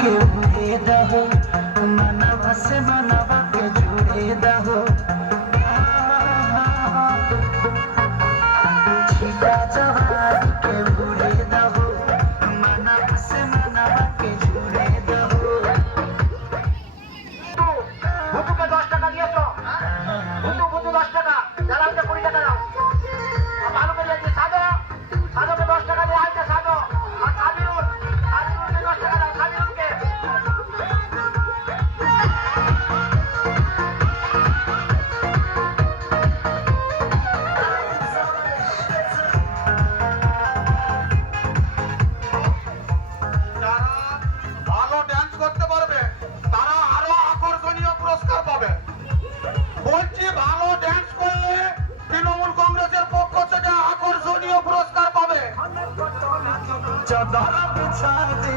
के उड़े दहो मनवा से मनवा के जुड़े दहो छिटा जवानी के उड़े दहो मनवा से मनवा के जुड़े दहो ভুতুকে 10 টাকা দিয়েছো ভুতু 10 টাকা জালালকে 20 টাকা দাও আর ভালো করে দিয়েছি সাদোকে 10 টাকা দিয়ে আইতে সাদো আর সাবিরুলকে 10 টাকা দাও সাবিরুলকে ভালো ডান্স করতে পারবে তারা আরো আকর্ষণীয় পুরস্কার পাবে। বলছি ভালো ডান্স করলে তৃণমূল কংগ্রেসের পক্ষ থেকে আকর্ষণীয় পুরস্কার পাবে। चादर बिछा दे